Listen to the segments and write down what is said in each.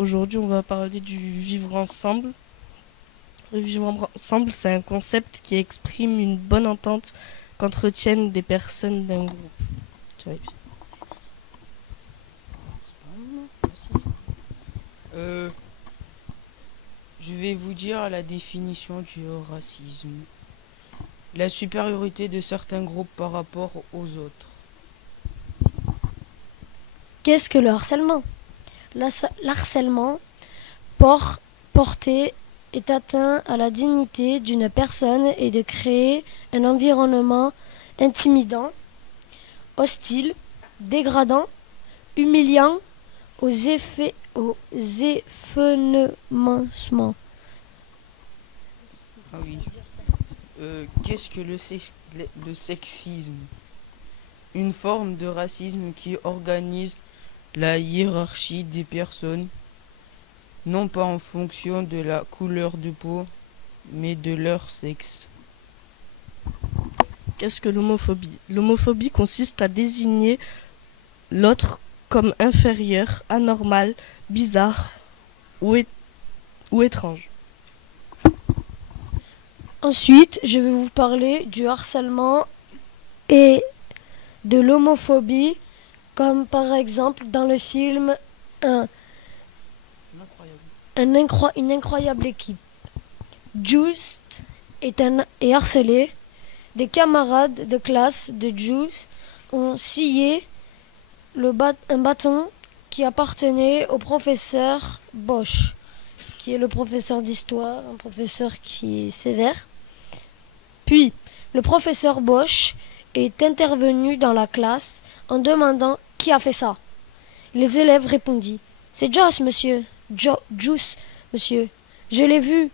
Aujourd'hui, on va parler du vivre ensemble. Le vivre ensemble, c'est un concept qui exprime une bonne entente qu'entretiennent des personnes d'un groupe. Tu vois, Euh, je vais vous dire la définition du racisme. La supériorité de certains groupes par rapport aux autres. Qu'est-ce que le harcèlement? L'harcèlement porté est atteint à la dignité d'une personne et de créer un environnement intimidant, hostile, dégradant, humiliant aux effenements. Ah oui. Qu'est-ce que le sexisme? Une forme de racisme qui organise la hiérarchie des personnes, non pas en fonction de la couleur de peau, mais de leur sexe. qu'est-ce que l'homophobie? L'homophobie consiste à désigner l'autre comme inférieur, anormal, bizarre ou étrange. Ensuite, je vais vous parler du harcèlement et de l'homophobie, comme par exemple dans le film un, une incroyable équipe. Juice est harcelé. Des camarades de classe de Juice ont scié un bâton qui appartenait au professeur Bosch, qui est le professeur d'histoire, un professeur qui est sévère. Puis, le professeur Bosch est intervenu dans la classe en demandant qui a fait ça. Les élèves répondirent: c'est Joss, monsieur. Juice, monsieur. Je l'ai vu.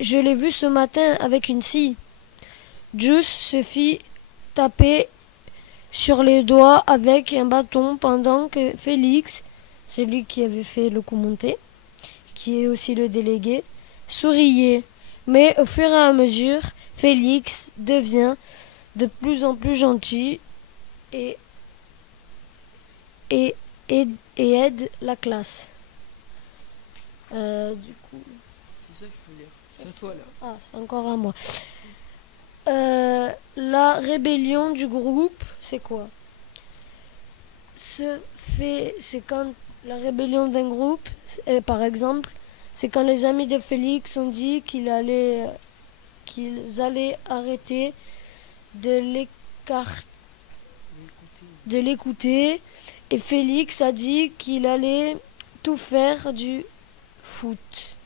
Je l'ai vu ce matin avec une scie. Juice se fit taper sur les doigts avec un bâton pendant que Félix, celui qui avait fait le coup monté, qui est aussi le délégué, souriait. Mais au fur et à mesure, Félix devient de plus en plus gentil et, et, et aide la classe. Du coup, C'est ça qu'il faut lire. C'est à toi là. ah, c'est encore à moi. La rébellion du groupe, c'est quoi? C'est quand la rébellion d'un groupe, par exemple, c'est quand les amis de Félix ont dit qu'ils allaient arrêter de l'écouter, et Félix a dit qu'il allait tout faire du foot.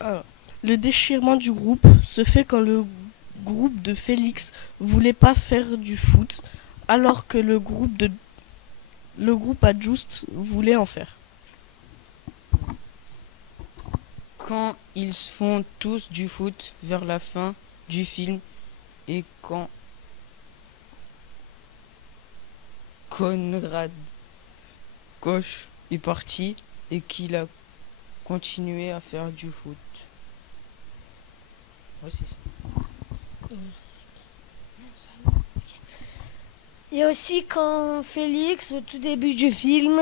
Alors, le déchirement du groupe se fait quand le groupe de Félix voulait pas faire du foot, alors que le groupe à Just voulait en faire. Quand ils font tous du foot vers la fin du film et quand Conrad Koch est parti et qu'il a continué à faire du foot. Ouais, c'est ça. Il y a aussi quand Félix, au tout début du film,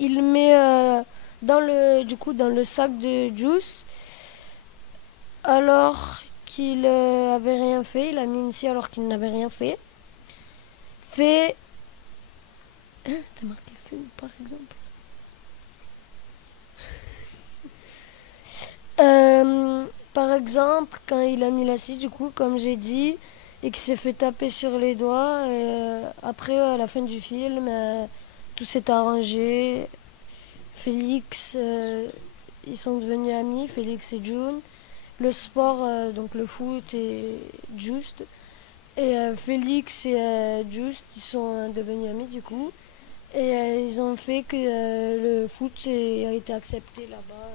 il met dans le sac de Juice, alors qu'il avait rien fait, il a mis une scie alors qu'il n'avait rien fait. Fait. Hein, t'as marqué feu par exemple? Par exemple, quand il a mis la scie, du coup, comme j'ai dit, et qu'il s'est fait taper sur les doigts, après, à la fin du film, tout s'est arrangé. Félix, ils sont devenus amis, Félix et June. Le sport, donc le foot et Just. Et Félix et Just, ils sont devenus amis du coup. Et ils ont fait que le foot a été accepté là-bas.